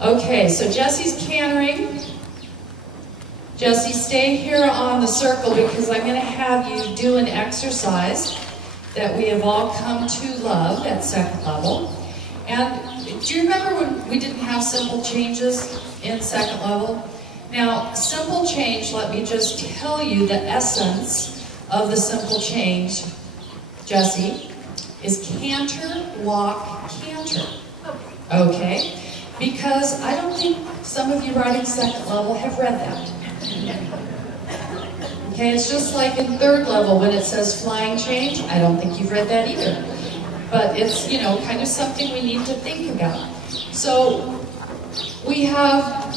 Okay, so Jessie's cantering. Jessie, stay here on the circle because I'm going to have you do an exercise that we have all come to love at second level. And do you remember when we didn't have simple changes in second level? Now, simple change, let me just tell you the essence of the simple change, Jessie, is canter, walk, canter. Okay? Because I don't think some of you writing second level have read that. Okay, it's just like in third level when it says flying change. I don't think you've read that either. But it's, you know, kind of something we need to think about. So we have,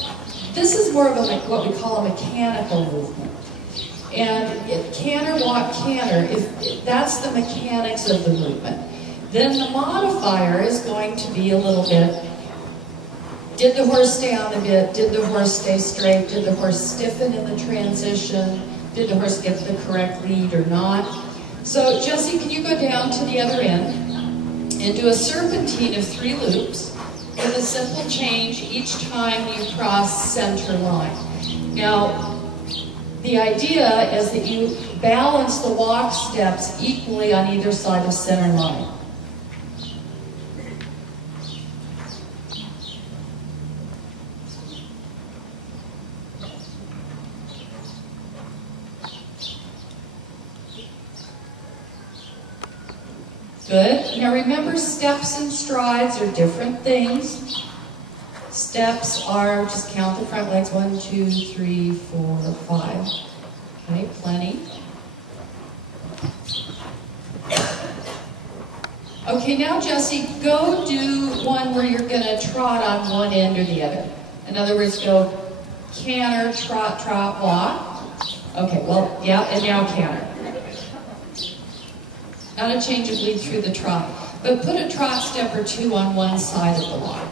this is more of a, what we call a mechanical movement. And canter, walk, canter, if that's the mechanics of the movement. Then the modifier is going to be a little bit, did the horse stay on the bit? Did the horse stay straight? Did the horse stiffen in the transition? Did the horse get the correct lead or not? So Jessie, can you go down to the other end and do a serpentine of 3 loops with a simple change each time you cross center line. Now, the idea is that you balance the walk steps equally on either side of center line. Good. Now remember, steps and strides are different things. Steps are, just count the front legs, 1, 2, 3, 4, 5. Okay, plenty. Okay, now Jessie, go do one where you're going to trot on one end or the other. In other words, go canter, trot, trot, walk. Okay, well, yeah, and now canter. Not a change of lead through the trot, but put a trot step or 2 on one side of the walk.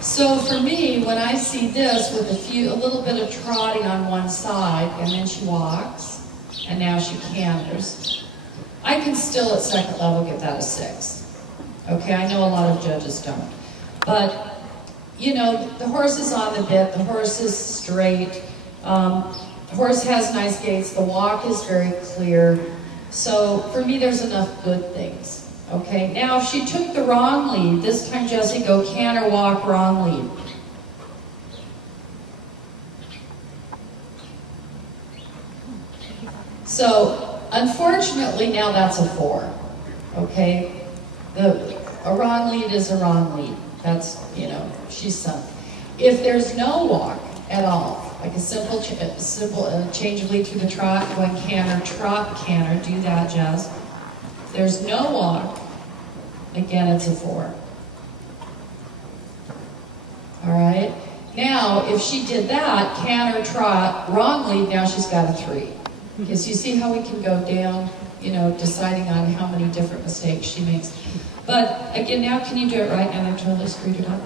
So for me, when I see this with a little bit of trotting on one side, and then she walks, and now she canters, I can still at second level get that a 6. Okay, I know a lot of judges don't. But, you know, the horse is on the bit, the horse is straight, the horse has nice gaits, the walk is very clear. So for me, there's enough good things. Okay, now if she took the wrong lead, this time Jessie, go canter, walk, wrong lead. So unfortunately, now that's a 4. Okay, a wrong lead is a wrong lead. That's, you know, she's sunk. If there's no walk at all, like a simple change of lead through the trot, going canter, trot, canter, do that, Jess. If there's no walk, again, it's a 4. All right? Now, if she did that, canter, trot, wrong lead, now she's got a 3. Because you see how we can go down, you know, deciding on how many different mistakes she makes. But, again, now can you do it right? And I've totally screwed it up.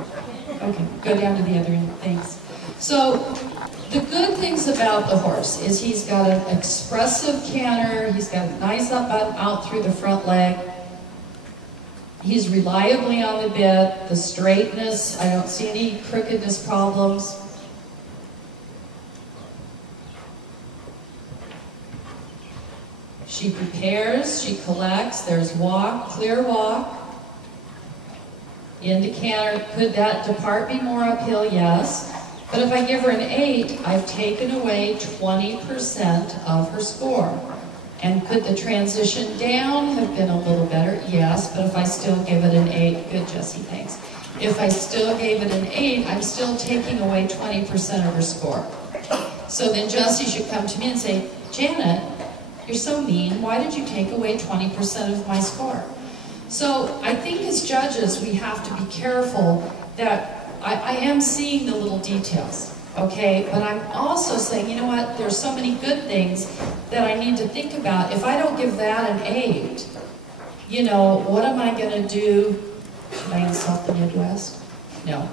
Okay, go down to the other end. Thanks. So, the good things about the horse is he's got an expressive canter, he's got a nice up out through the front leg, he's reliably on the bit, the straightness, I don't see any crookedness problems. She prepares, she collects, there's walk, clear walk, into canter. Could that depart be more uphill? Yes. But if I give her an 8, I've taken away 20% of her score. And could the transition down have been a little better? Yes, but if I still give it an 8, good, Jessie, thanks. If I still gave it an 8, I'm still taking away 20% of her score. So then Jessie should come to me and say, Janet, you're so mean, why did you take away 20% of my score? So I think as judges, we have to be careful that I am seeing the little details, okay? But I'm also saying, you know what, there's so many good things that I need to think about. If I don't give that an 8, you know, what am I going to do? Should I insult the Midwest? No.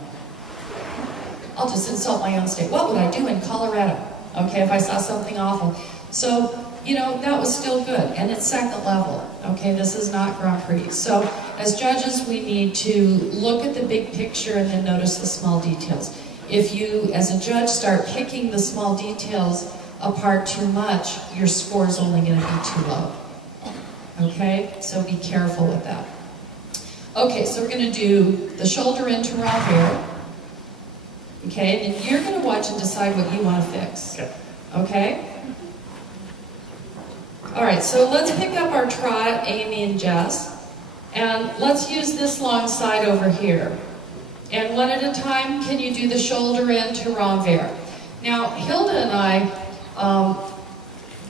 I'll just insult my own state. What would I do in Colorado, okay, if I saw something awful? So, you know, that was still good, and it's second level, okay? This is not Grand Prix. So as judges, we need to look at the big picture and then notice the small details. If you, as a judge, start picking the small details apart too much, your score is only going to be too low. Okay? So be careful with that. Okay, so we're going to do the shoulder into renvers. Okay, and you're going to watch and decide what you want to fix. Okay? All right, so let's pick up our trot, Amy and Jess, and let's use this long side over here. And one at a time, can you do the shoulder into renvers? Now, Hilda and I,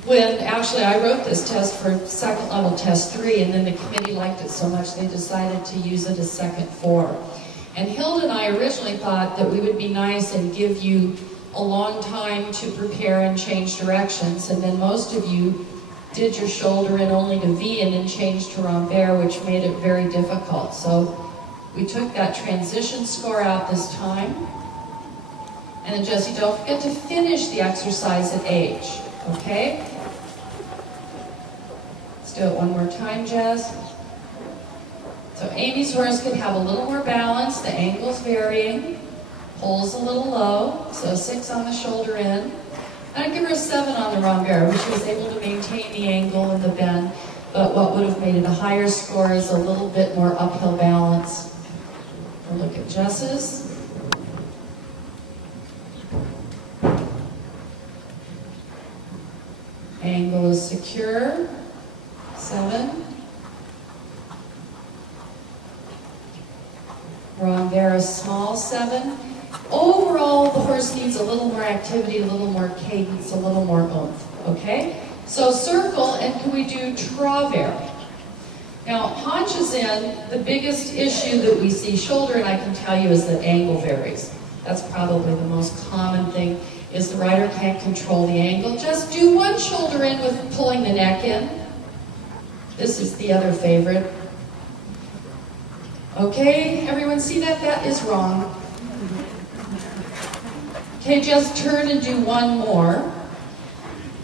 when actually I wrote this test for second level test 3, and then the committee liked it so much they decided to use it as second 4. And Hilda and I originally thought that we would be nice and give you a long time to prepare and change directions, and then most of you did your shoulder in only to V and then changed to renvers, which made it very difficult. So we took that transition score out this time. And then Jessie, don't forget to finish the exercise at H, okay? Let's do it one more time, Jess. So Amy's horse can have a little more balance, the angle's varying, pulls a little low, so 6 on the shoulder in. I'd give her a 7 on the renvers, which was able to maintain the angle and the bend, but what would have made it a higher score is a little bit more uphill balance. We'll look at Jess's. Angle is secure, 7. Renvers small, 7. Overall, the horse needs a little more activity, a little more cadence, a little more oomph, okay? So circle, and can we do travers? Now, haunches in, the biggest issue that we see, shoulder, and I can tell you, is that angle varies. That's probably the most common thing, is the rider can't control the angle. Just do one shoulder in with pulling the neck in. This is the other favorite. Okay, everyone see that? That is wrong. Okay, just turn and do one more.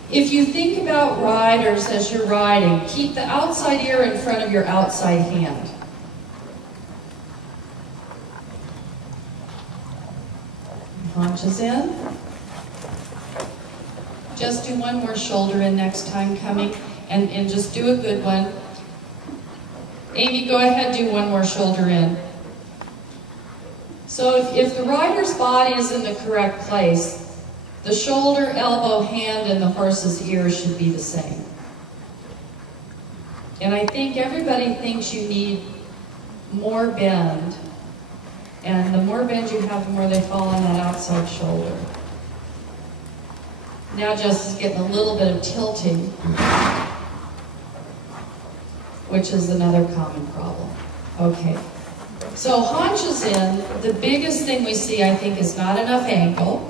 If you think about riders as you're riding, keep the outside ear in front of your outside hand. Haunches in. Just do one more shoulder in next time coming, and just do a good one. Amy, go ahead, do one more shoulder in. So if the rider's body is in the correct place, the shoulder, elbow, hand, and the horse's ear should be the same. And I think everybody thinks you need more bend. And the more bend you have, the more they fall on that outside shoulder. Now Jess is getting a little bit of tilting, which is another common problem. Okay. So haunches in, the biggest thing we see, I think, is not enough ankle,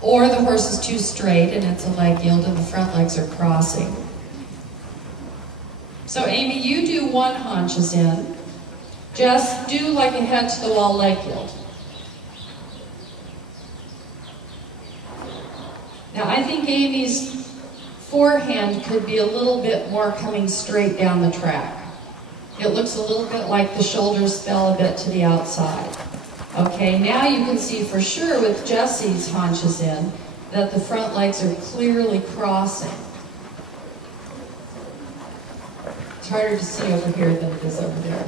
or the horse is too straight and it's a leg yield and the front legs are crossing. So Amy, you do one haunches in. Just do like a head to the wall leg yield. Now I think Amy's forehand could be a little bit more coming straight down the track. It looks a little bit like the shoulders fell a bit to the outside. Okay, now you can see for sure with Jessie's haunches in that the front legs are clearly crossing. It's harder to see over here than it is over there.